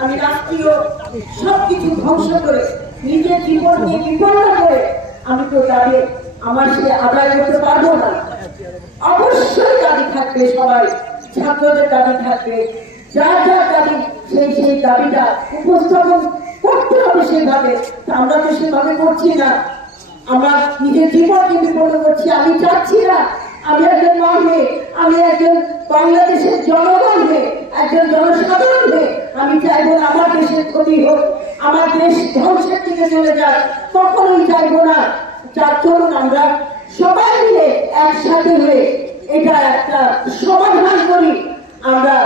আমি রাষ্ট্রীয় সবকিছু ধ্বংস করে নিজের জীবনকে বিপন্ন করে আমি তো দাবি আমার সে আদায় করতে পারব না। অবশ্যই দাবি থাকবে সবাই, ছাত্রদের দাবি থাকবে। যার যার দাবি, সেই সেই দাবিটা উপস্থাপন করতে হবে সেভাবে। আমরা তো সেভাবে করছি না। আমরা নিজের জীবনকে বিপন্ন করছি, আমি চাচ্ছি না। আমি একজন মা হয়ে, আমি একজন বাংলাদেশের জনগণ হয়ে, একজন জনসাধারণ হয়ে আমি চাইব না আমার দেশের ক্ষতি হোক, আমার দেশ ধ্বংসের দিকে চলে যাক। কখনোই চাইব না। যার চলুন আমরা সবাই মিলে একসাথে হয়ে এটা একটা সমাধান করি আমরা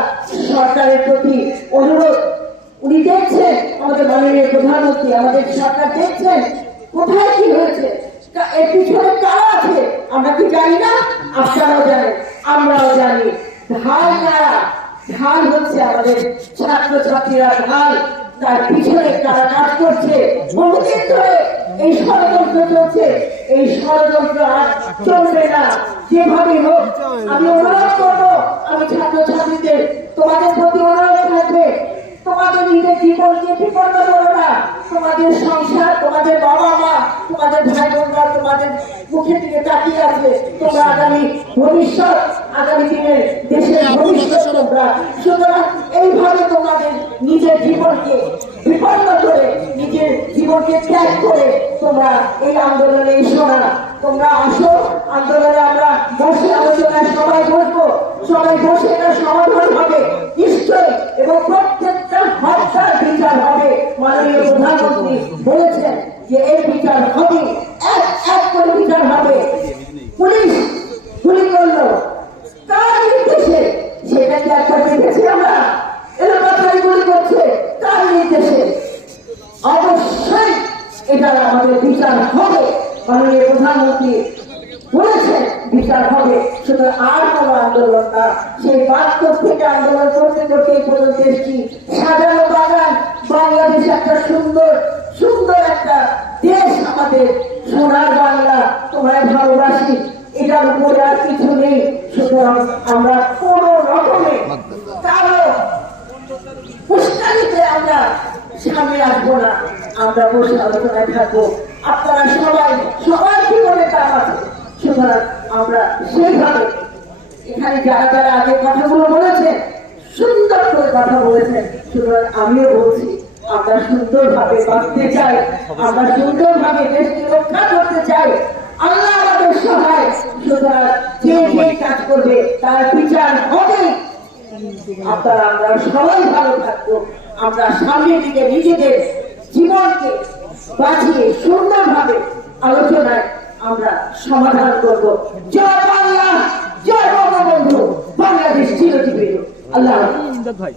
সরকারের প্রতি অনুরোধ। উনি দেখছেন আমাদের মাননীয় প্রধানমন্ত্রী, আমাদের সরকার দেখছেন কোথায় কি হয়েছে এর পিছনে কারা আছে, আমরা কি জানি না? আপনারাও জানেন, আমরাও জানি। ঢাল কারা? ঢাল হচ্ছে আমাদের ছাত্র ছাত্রীরা ঢাল, তার পিছনে কারা কাজ করছে, বহুদিন ধরে এই ষড়যন্ত্র চলছে। এই ষড়যন্ত্র আর চলবে না। যেভাবে হোক, আমি অনুরোধ করব, আমি তোমাদের প্রতি অনুরোধ থাকবে, তোমাদের নিজের বিপন্ন করো না। তোমাদের সংসার, তোমাদের বাবা মা তোমাদের ভাই বোনরা তোমাদের মুখের দিকে তাকিয়ে আছে। তোমরা আগামী ভবিষ্যৎ, আগামী দিনের দেশের ভবিষ্যৎ তোমরা। সুতরাং এইভাবে তোমাদের নিজের জীবনকে বিপন্ন করে নিজের জীবনকে ত্যাগ করে তোমরা এই আন্দোলনে এসো না। তোমরা আসো, আন্দোলনে আমরা বসে আলোচনায় সবাই বসবো, সবাই বসে এটা সমাধান হবে নিশ্চয় এবং প্রত্যেকটা হত্যার বিচার হবে। মাননীয় প্রধানমন্ত্রী বলেছেন যে এর বিচার হবে এক এক করে বিচার হবে। পুলিশ গুলি করল কার নির্দেশে সেটা কি একবার দেখেছি আমরা এলাকায় গুলি করছে কার নির্দেশে অবশ্যই এটা আমাদের বিচার হবে। মাননীয় প্রধানমন্ত্রী বলেছেন, বিচার হবে। শুধু আর কোনো আন্দোলন না। সেই বাস্তব থেকে আন্দোলন করতে করতে পর্যন্ত এসেছি। সাজানো বাগান, বাংলাদেশ একটা সুন্দর সুন্দর একটা দেশ আমাদের। সোনার বাংলা তোমায় ভালোবাসি। এটার উপরে আর কিছু নেই। সুতরাং আমরা কোনো রকমে কারও উস্কানিতে আমরা সামনে আসব না। আমরা বসে আলোচনায় থাকব। আপনারা সবাই সবার জীবনে আছে সুতরাং আমরা সেইভাবে এখানে যারা যারা আগে কথাগুলো বলেছেন সুন্দর করে কথা বলেছেন সুতরাং আমিও বলছি, আমরা বাঁচতে চাই, আমরা দেশকে রক্ষা করতে চাই। আল্লাহ আমাদের সহায়, সুতরাং যে যে কাজ করবে, তার বিচার হবেই আপনারা, আমরা সবাই ভালো থাকব, আমরা সামনের দিকে নিজেদের জীবনকে বাঁচিয়ে সুন্দরভাবে আলোচনায় আমরা সমাধান করব জয় বাংলা জয় বঙ্গবন্ধু বাংলাদেশ চিরজীবী আল্লাহ ভাই